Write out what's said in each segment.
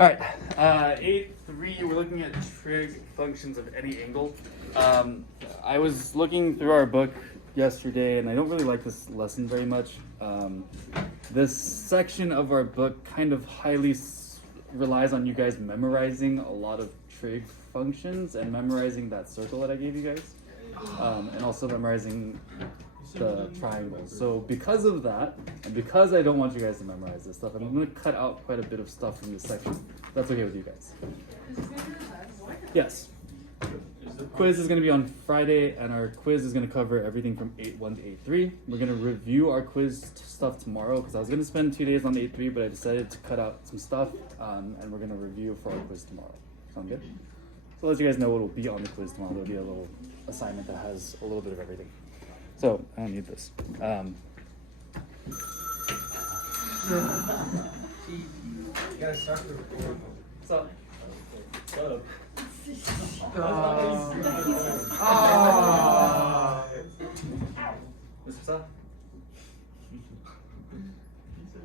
All right, 8.3, we're looking at trig functions of any angle. I was looking through our book yesterday, and I don't really like this lesson very much. This section of our book kind of highly relies on you guys memorizing a lot of trig functions and memorizing that circle that I gave you guys, and also memorizing the triangles. So because of that, and because I don't want you guys to memorize this stuff, I'm going to cut out quite a bit of stuff from this section. That's okay with you guys? Yes. Quiz is going to be on Friday, and our quiz is going to cover everything from 8.1 to 8.3. We're going to review our quiz stuff tomorrow, because I was going to spend 2 days on 8.3, but I decided to cut out some stuff, and we're going to review for our quiz tomorrow. Sound good? So I'll let you guys know what will be on the quiz tomorrow. There'll be a little assignment that has a little bit of everything. So, I don't need this. You gotta start the recording. What's up? Mr. Sa?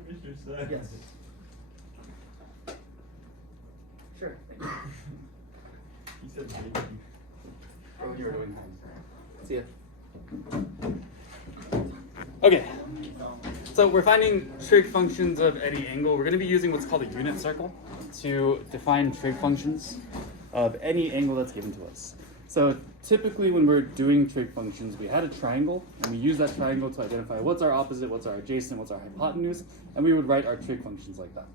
Mr. Sa. Yes. Sure. He said baby. What you were doing. See ya. Okay, so we're finding trig functions of any angle. We're going to be using what's called a unit circle to define trig functions of any angle that's given to us. So typically when we're doing trig functions, we had a triangle, and we use that triangle to identify what's our opposite, what's our adjacent, what's our hypotenuse, and we would write our trig functions like that.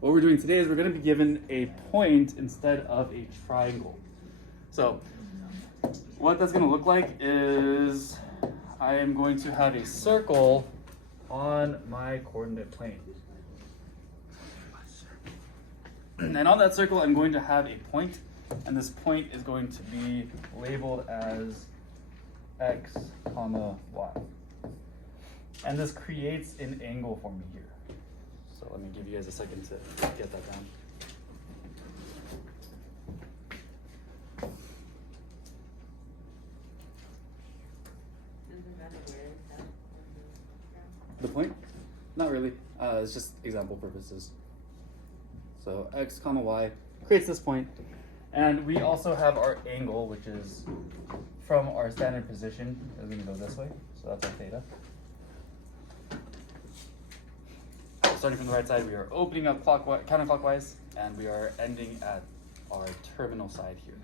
What we're doing today is we're going to be given a point instead of a triangle. So what that's going to look like is I am going to have a circle on my coordinate plane. And on that circle, I'm going to have a point, and this point is going to be labeled as x, comma, y. And this creates an angle for me here. So let me give you guys a second to get that down. The point? Not really. It's just example purposes. So x comma y creates this point, and we also have our angle, which is from our standard position. It's going to go this way, so that's our theta. Starting from the right side, we are opening up clockwise, counterclockwise, and we are ending at our terminal side here.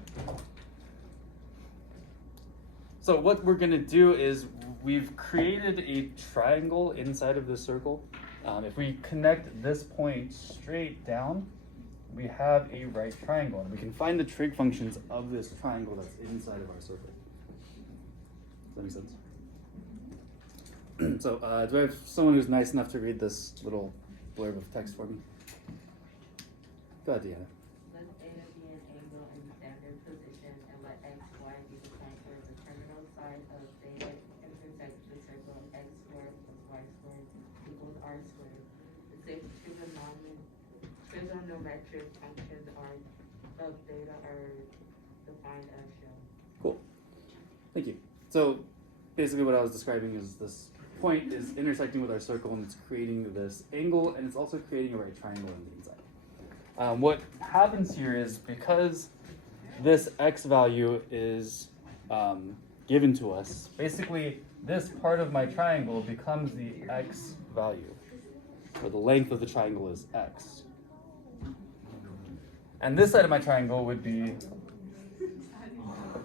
So what we're going to do is we've created a triangle inside of the circle. If we connect this point straight down, we have a right triangle, and we can find the trig functions of this triangle that's inside of our circle. Does that make sense? So do I have someone who's nice enough to read this little blurb of text for me? Go ahead, Deanna. Let theta be an angle in standard position, and let x, y be the point where the terminal side of theta intersects the circle x squared plus y squared equals r squared. The six trigonometric functions of theta are defined as shown. Cool. Thank you. So basically what I was describing is this point is intersecting with our circle, and it's creating this angle, and it's also creating a right triangle on the inside. What happens here is because this x value is given to us, basically this part of my triangle becomes the x value, or the length of the triangle is x. And this side of my triangle would be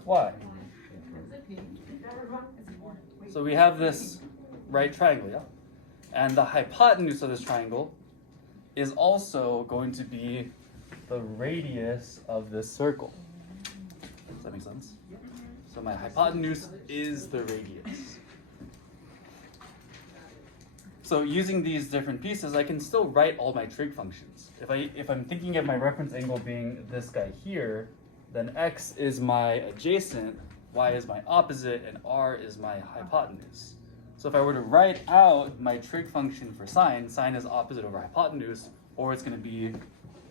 y. So we have this right triangle, yeah? And the hypotenuse of this triangle is also going to be the radius of this circle. Does that make sense? So my hypotenuse is the radius. So using these different pieces, I can still write all my trig functions. If I'm thinking of my reference angle being this guy here, then x is my adjacent, y is my opposite, and r is my hypotenuse. So if I were to write out my trig function for sine, sine is opposite over hypotenuse, or it's going to be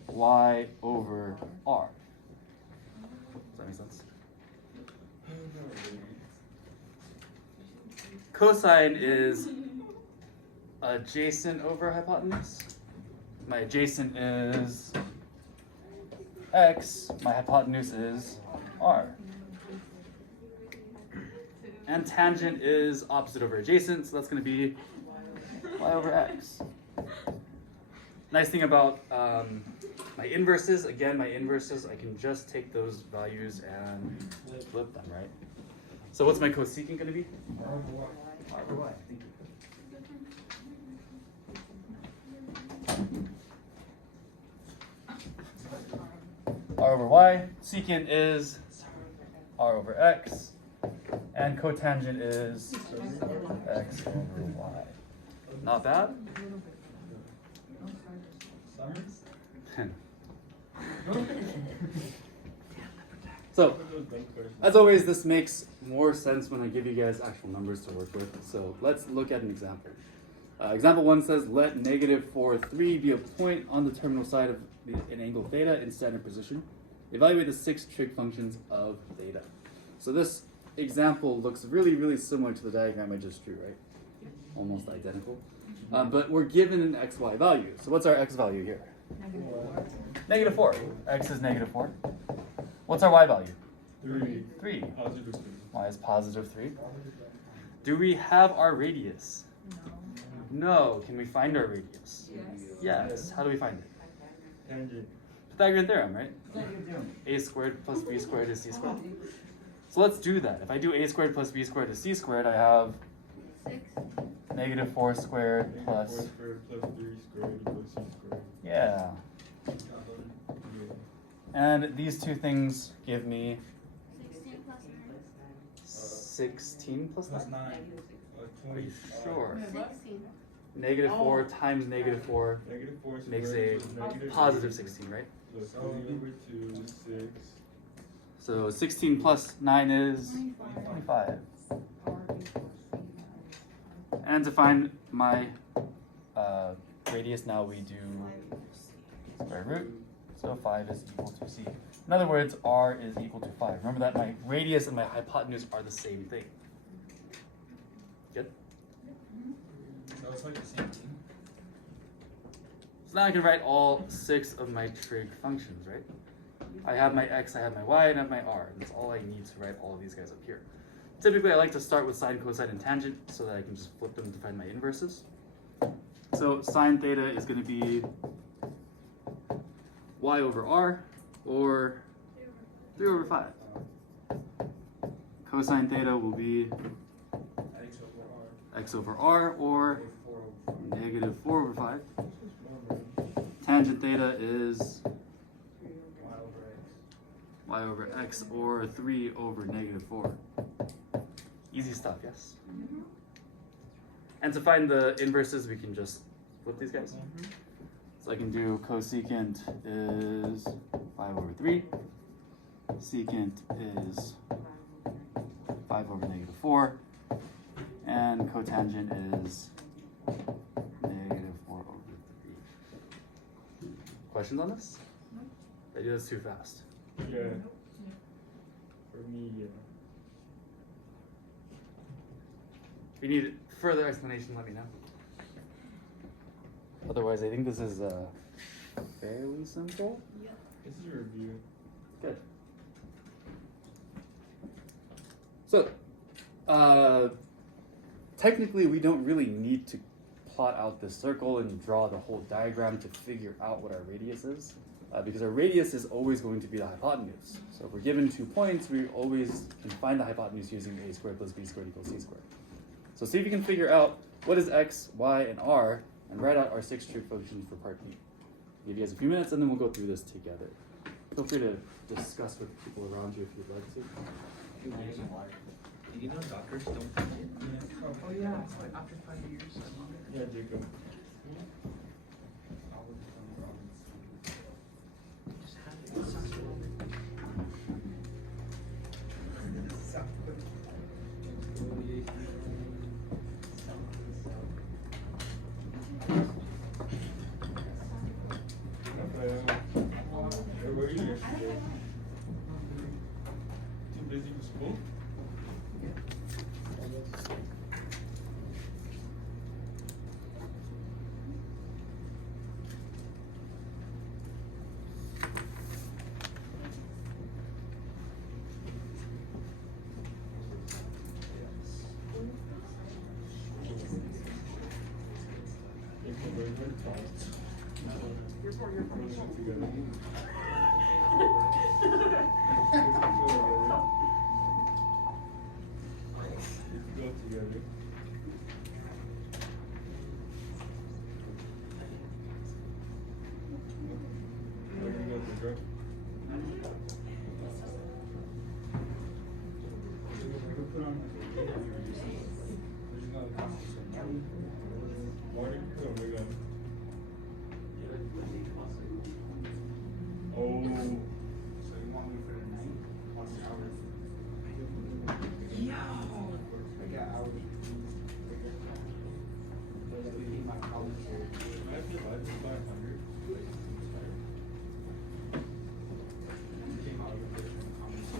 y over r. Does that make sense? Cosine is adjacent over hypotenuse. My adjacent is x, my hypotenuse is r. And tangent is opposite over adjacent, so that's going to be y over x. Nice thing about my inverses, again, my inverses, I can just take those values and flip them, right? So what's my cosecant going to be? R over y. Thank you. R over y, secant is r over x, and cotangent is x over y. Not bad? So, as always, this makes more sense when I give you guys actual numbers to work with. So let's look at an example. Example 1 says, let negative 4, 3 be a point on the terminal side of an angle theta in standard position. Evaluate the 6 trig functions of theta. So this example looks really, really similar to the diagram I just drew, right? Almost identical. But we're given an xy value. So what's our x value here? Negative 4. X is negative 4. What's our y value? 3. 3. Positive 3. Y is positive 3. Do we have our radius? No. Can we find our radius? Yes. How do we find it? Tangent. Pythagorean theorem, right? A squared plus b squared is c squared. So let's do that. If I do a squared plus b squared is c squared, I have negative 4 squared plus. 4 squared plus 3 squared equals c squared. Yeah. And these two things give me 16 plus 9. 9. Are you sure? Negative 4 times negative 4 Negative 4 makes squared a plus negative positive 3 16, right? Plus 3 over 2 is 6. So 16 plus 9 is 25. And to find my radius, now we do square root. So 5 is equal to c. In other words, r is equal to 5. Remember that my radius and my hypotenuse are the same thing. Good? So it's like the same thing. So now I can write all 6 of my trig functions, right? I have my x, I have my y, and I have my r. And that's all I need to write all of these guys up here. Typically, I like to start with sine, cosine, and tangent so that I can just flip them to find my inverses. So sine theta is going to be y over r, or 3 over 5. Cosine theta will be x over r, or negative 4 over 5. Tangent theta is y over x, or 3 over negative 4. Easy stuff, yes? And to find the inverses, we can just flip these guys. So I can do cosecant is 5 over 3. Secant is 5 over negative 4. And cotangent is negative 4 over 3. Questions on this? I do this too fast. Yeah. For me, yeah. If you need further explanation, let me know. Otherwise, I think this is fairly simple. This is a review. Good. So, technically, we don't really need to plot out this circle and draw the whole diagram to figure out what our radius is, because our radius is always going to be the hypotenuse. So if we're given 2 points, we always can find the hypotenuse using a squared plus b squared equals c squared. So see if you can figure out what is x, y, and r, and write out our 6 trig functions for part B. I'll give you guys a few minutes, and then we'll go through this together. Feel free to discuss with people around you if you'd like to. You know doctors don't think it? Oh yeah, it's like after 5 years. Yeah, Jacob. Just have it. It sounds Where are you? Too busy for school? Let's go together. Let's go together. Where do you go to, bro? Why did you put a wig on? Oh. So you want me for the night? On the hours? Yo. I got hours. Those would be my college. I feel like it's 500. Came out with different comments.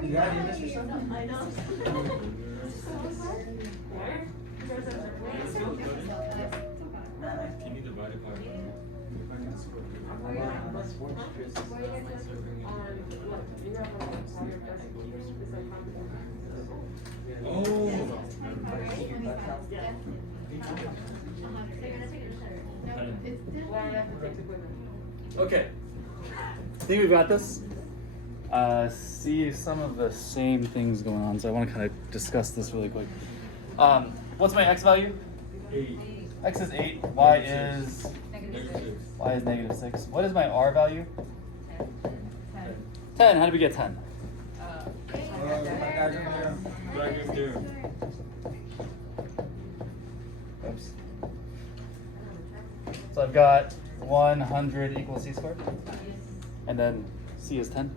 You got this or something? I know. Can you divide it by Okay. I think we've got this. See some of the same things going on, so I want to kind of discuss this really quick. What's my x value? 8. X is 8. Y is -6. y is -6. What is my r value? 10. How did we get 10? Diagram theorem. Oops. So I've got 100 equals c squared, and then c is 10.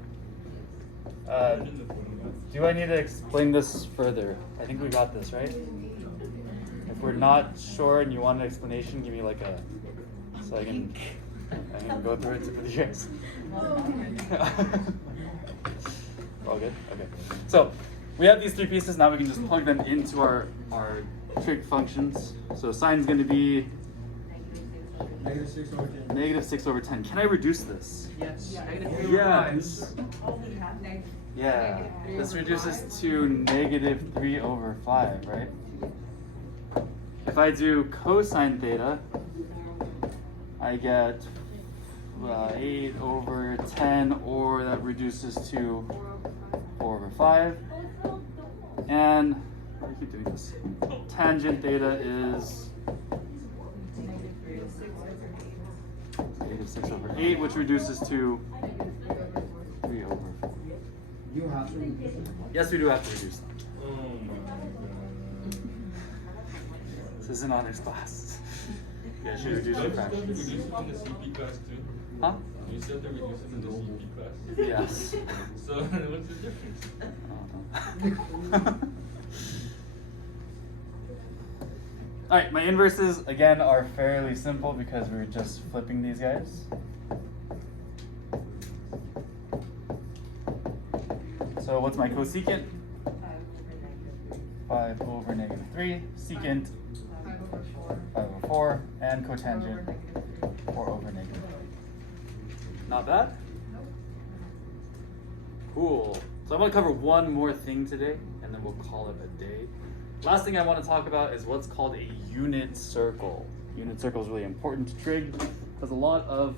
Do I need to explain this further? I think we got this, right? If we're not sure and you want an explanation, give me like a, so I can go through it with you guys. All good? Okay. So we have these three pieces. Now we can just plug them into our trig functions. So sine is going to be -6/10. Can I reduce this? Yes. Yes. Yeah. This reduces to -3/5, right? If I do cosine theta, I get 8/10, or that reduces to 4/5. And why do I keep doing this? Tangent theta is -6/8, which reduces to 3/4. You have to reduce it. Yes, we do have to reduce them. Oh my god. This is an honors class. Yeah, should reduce Don't your you still have to fractions. reduce it in the CP class too? Huh? You still have to reduce it in the CP class? Yes. So what's the difference? Alright, my inverses, again, are fairly simple because we're just flipping these guys. So what's my cosecant? 5/-3. Secant, 5/4. And cotangent, 4/-3. Not bad? Cool. So I'm going to cover one more thing today, and then we'll call it a day. Last thing I want to talk about is what's called a unit circle. Unit circle is really important to trig because a lot of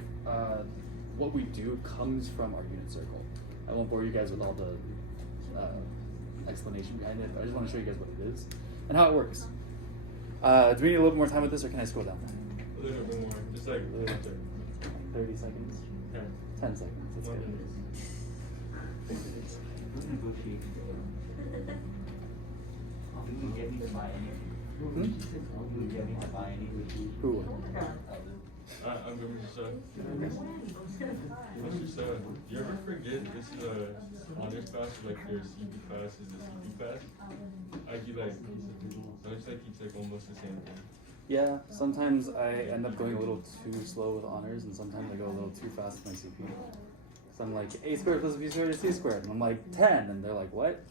what we do comes from our unit circle. I won't bore you guys with all the explanation behind it, but I just want to show you guys what it is and how it works. Do we need a little more time with this, or can I scroll down? A little bit more. Just like 30 seconds? 10 seconds. That's good. You get me to buy anything. You get me to buy anything. Who? I'm going to say. Mr. You ever forget this is a honors class, like your CP class is the CP class? I do like, so it's like it's like almost the same thing. Yeah, sometimes I end up going a little too slow with honors, and sometimes I go a little too fast with my CP. So I'm like, a squared plus b squared is c squared, and I'm like 10, and they're like, what?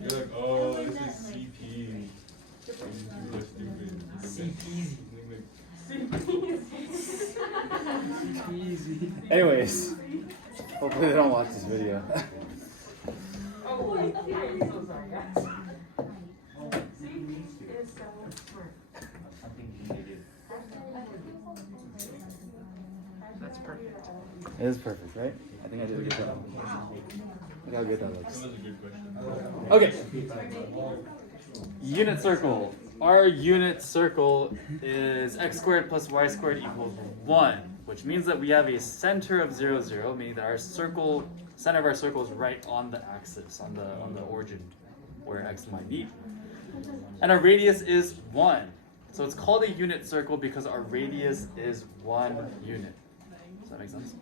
You're like, oh, this is CP. You're stupid. CP. Easy. Anyways, hopefully they don't watch this video. Oh, I'm so sorry, guys. I think you did it. That's perfect. It is perfect, right? I think I did a good job. Look how good that That looks. was a good question. Okay. Unit circle. Our unit circle is x squared plus y squared equals 1, which means that we have a center of 0, 0, meaning that our circle, center of our circle is right on the axis, on the origin where x and y meet. And our radius is 1. So it's called a unit circle because our radius is 1 unit. Does that make sense?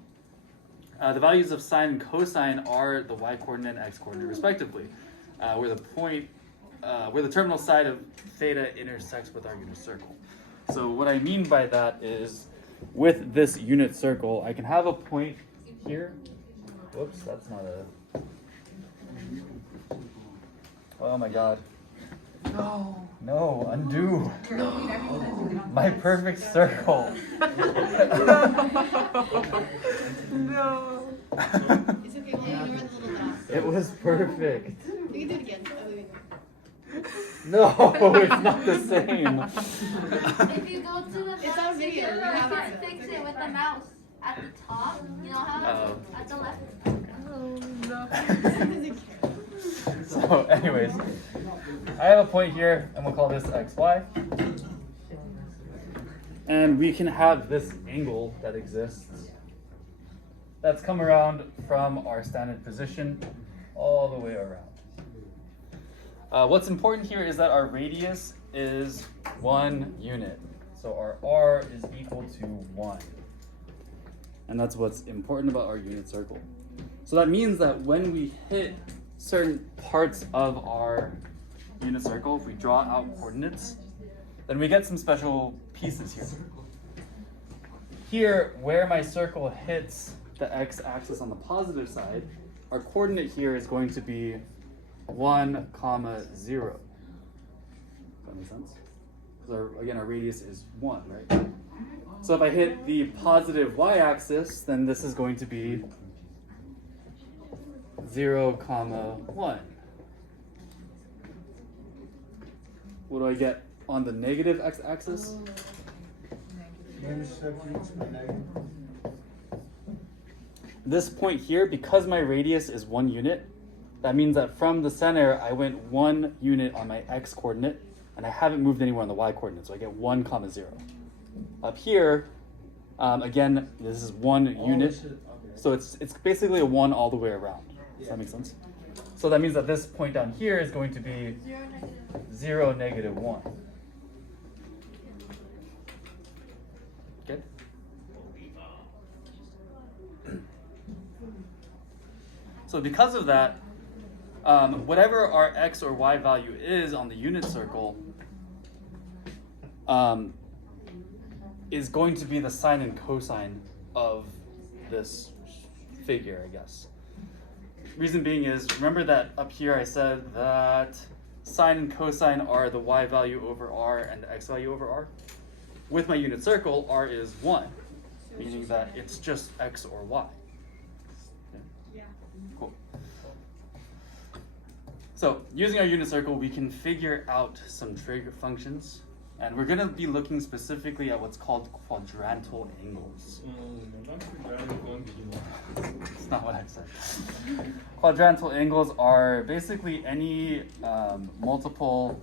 The values of sine and cosine are the y-coordinate and x-coordinate respectively, where the terminal side of theta intersects with our unit circle. So what I mean by that is, with this unit circle, I can have a point here. Whoops, that's not a... Oh my god. No. No, undo. My perfect circle. No. It's okay, we'll ignore the little dots. It was perfect. You can do it again. Oh, wait. No, it's not the same. If you go to the It's left, on video, you you have can it. fix it with the mouse at the top. You know how Oh. at the left. Oh, no. Doesn't care. So anyways, I have a point here, and we'll call this xy. And we can have this angle that exists that's come around from our standard position all the way around. What's important here is that our radius is 1 unit. So our r is equal to 1. And that's what's important about our unit circle. So that means that when we hit certain parts of our unit circle, if we draw out coordinates, then we get some special pieces here. Here, where my circle hits the x-axis on the positive side, our coordinate here is going to be 1, 0. Does that make sense? Because again, our radius is 1, right? So if I hit the positive y-axis, then this is going to be 0, 1. What do I get on the negative x-axis? This point here, because my radius is 1 unit, that means that from the center, I went 1 unit on my x-coordinate, and I haven't moved anywhere on the y-coordinate, so I get 1, 0. Up here, again, this is 1 unit, so it's basically a 1 all the way around. Does that make sense? So that means that this point down here is going to be 0, -1. Okay? So because of that, whatever our x or y value is on the unit circle is going to be the sine and cosine of this figure, I guess. Reason being is, remember that up here I said that sine and cosine are the y value over r and the x value over r? With my unit circle, r is 1, meaning that it's just x or y. Okay? Yeah. Cool. So, using our unit circle, we can figure out some trig functions, and we're going to be looking specifically at what's called quadrantal angles. It's not what I said. Quadrantal angles are basically any multiple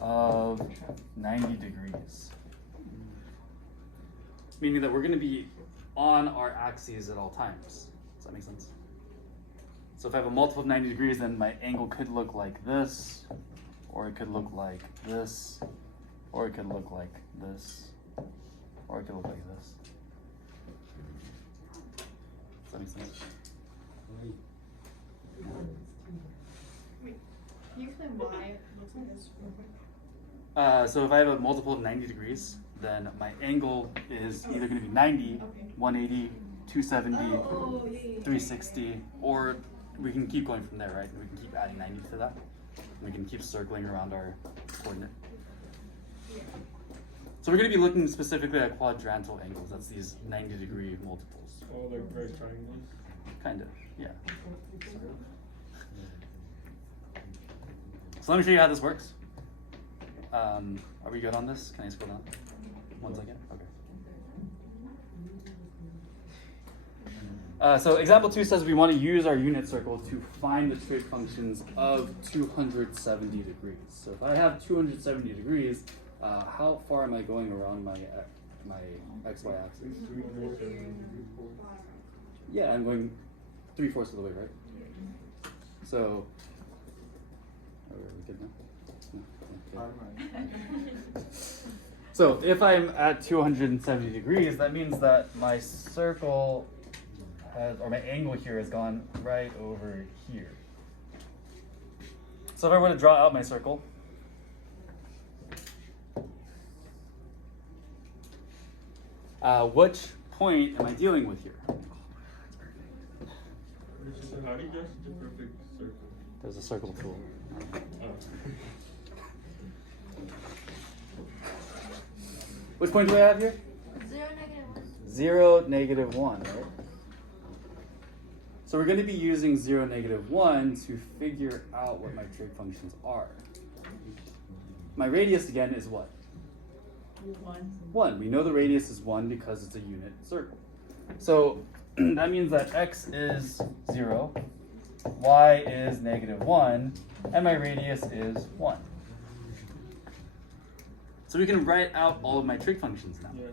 of 90 degrees. Meaning that we're going to be on our axes at all times. Does that make sense? So if I have a multiple of 90 degrees, then my angle could look like this, or it could look like this, or it could look like this, or it could look like this. Does that make sense? Wait, can you explain why it looks like this real quick? So if I have a multiple of 90 degrees, then my angle is either going to be 90, 180, 270, Oh, yeah, yeah, yeah. 360, or we can keep going from there, right? We can keep adding 90 to that. We can keep circling around our coordinate. So we're going to be looking specifically at quadrantal angles. That's these 90-degree multiples. Oh, like right triangles. Kind of, yeah. So let me show you how this works. Are we good on this? Can I scroll down? 1 second. Okay. So example 2 says we want to use our unit circle to find the trig functions of 270 degrees. So if I have 270 degrees, how far am I going around my xy axis? Yeah, I'm going 3/4 of the way, right? So, are we good now? No? Okay. So if I'm at 270 degrees, that means that my circle has, or my angle here has gone right over here. So if I were to draw out my circle, which point am I dealing with here? So how do you guess the perfect circle? There's a circle tool. Oh. Which point do I have here? 0, -1. 0, -1, right? So we're going to be using 0, -1 to figure out what my trig functions are. My radius again is what? 1. We know the radius is 1 because it's a unit circle. So that means that x is 0, y is -1, and my radius is 1. So we can write out all of my trig functions now. Yeah.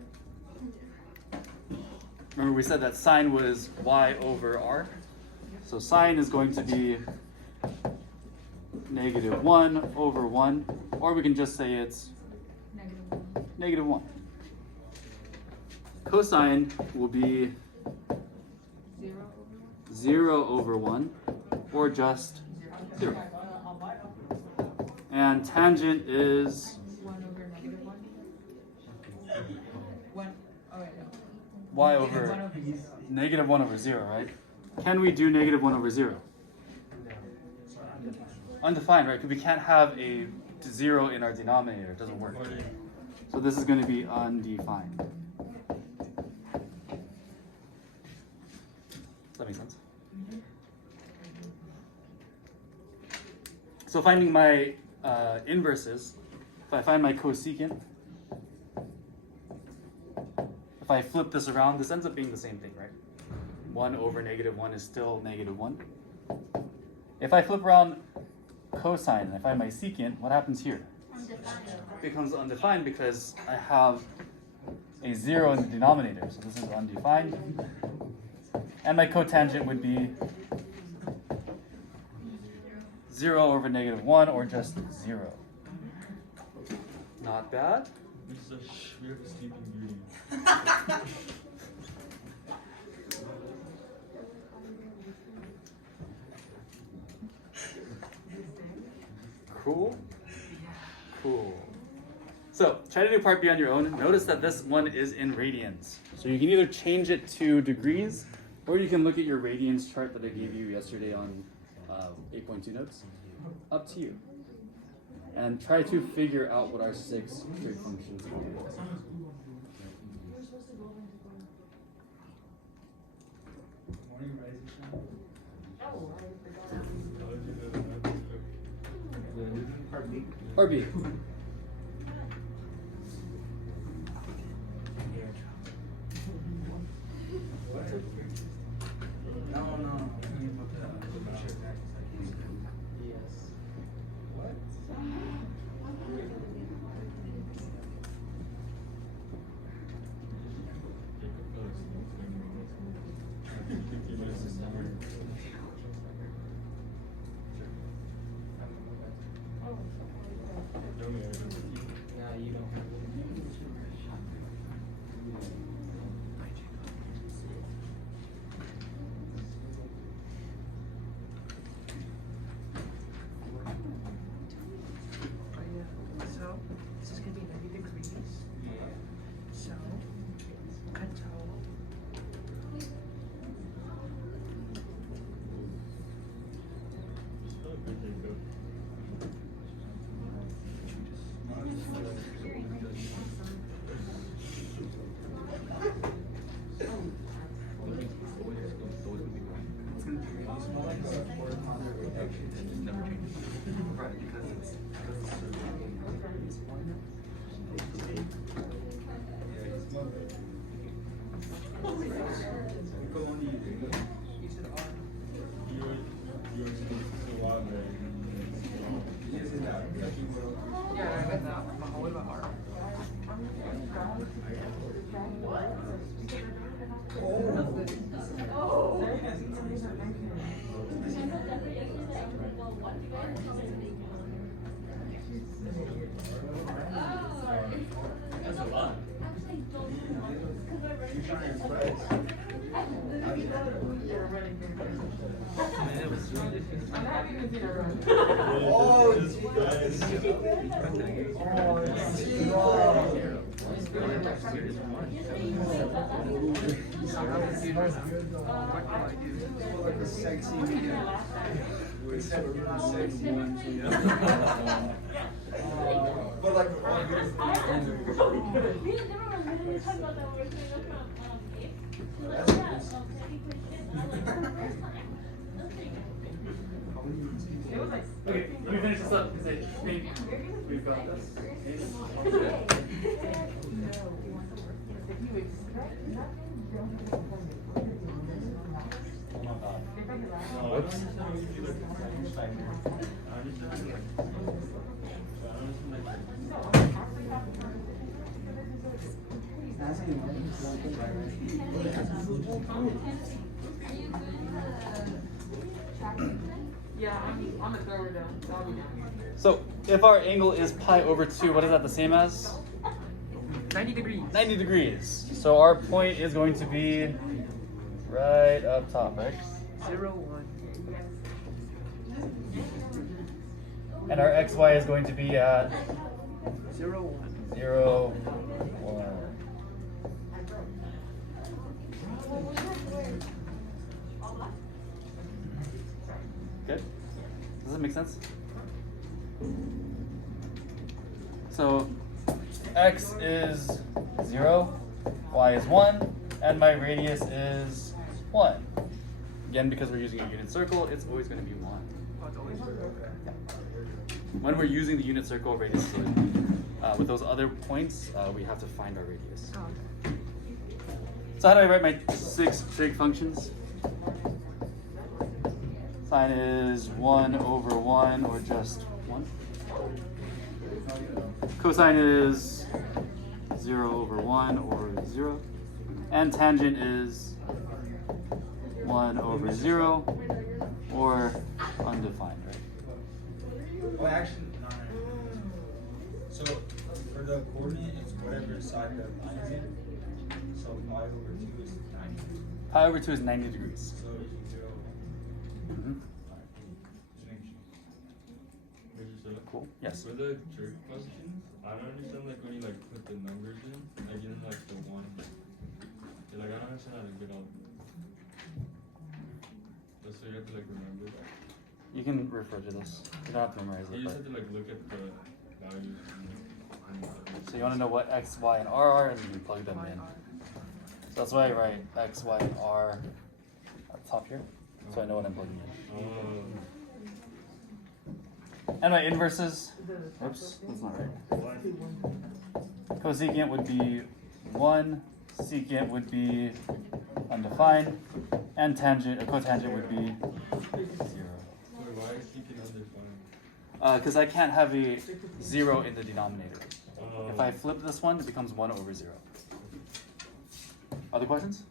Remember we said that sine was y over r? So sine is going to be -1 over 1, or we can just say it's -1. Cosine will be 0 over 1, or just 0. And tangent is 1 over -1. 1. Oh wait, no. y over -1 over 0, right? Can we do -1 over 0? Undefined, right? Because we can't have a 0 in our denominator. It doesn't work. So this is going to be undefined. Does that make sense? So finding my inverses, if I find my cosecant, if I flip this around, this ends up being the same thing, right? 1 over -1 is still -1. If I flip around cosine and I find my secant, what happens here? Undefined. It becomes undefined because I have a 0 in the denominator, so this is undefined. And my cotangent would be 0 over -1, or just 0. Not bad. This is we have a sleeping beauty. Cool. Cool. So try to do part B on your own. Notice that this one is in radians. So you can either change it to degrees, or you can look at your radians chart that I gave you yesterday on 8.2 notes. Up to you. And try to figure out what our 6 trig functions are. Part B. Or B. No. Yes. What? That's a lot. I'm happy to see her run. Oh, This guy like a sexy sexy one. But like It was like. Okay, let me finish this up because I think we've got this. Whoops. Yeah, I'm gonna throw her down. That'll be down. So if our angle is pi over 2, what is that the same as? 90 degrees. 90 degrees. So our point is going to be right up top, right? 0, 1. And our xy is going to be at 0, 1. 0, 1. Good? Does that make sense? So x is 0, y is 1, and my radius is 1. Again, because we're using a unit circle, it's always going to be 1. Oh, it's always 0. When we're using the unit circle, radius is always 1. With those other points, we have to find our radius. Oh, okay. So how do I write my 6 trig functions? Sine is 1 over 1, or just 1. Cosine is 0 over 1, or 0. And tangent is 1 over 0, or undefined, right? Oh, actually, no. So for the coordinate, it's whatever side the line is in. So pi over 2 is 90. Pi over 2 is 90 degrees. So 0. Mhm. Cool. Yes. For the trig functions, I don't understand like when you like put the numbers in, like even like the 1. You're like I don't understand how to get all. That's so you have to like remember that. You can refer to this. You don't have to memorize You it. just But... have to like look at the values. So you want to know what x, y, and r are, and you plug them in. So that's why I write x, y, and r at the top here, so I know what I'm plugging in. And my inverses, oops, that's not right. Cosecant would be 1, secant would be undefined, and tangent, or cotangent would be 0. Wait, why is secant undefined? Because I can't have a 0 in the denominator. Oh. If I flip this one, it becomes 1 over 0. Other questions?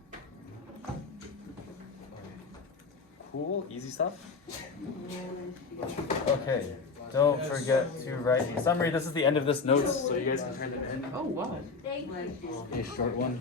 Cool, easy stuff. Okay, don't forget to write a summary. This is the end of this notes, so you guys can turn it in. Oh, wow. A short one.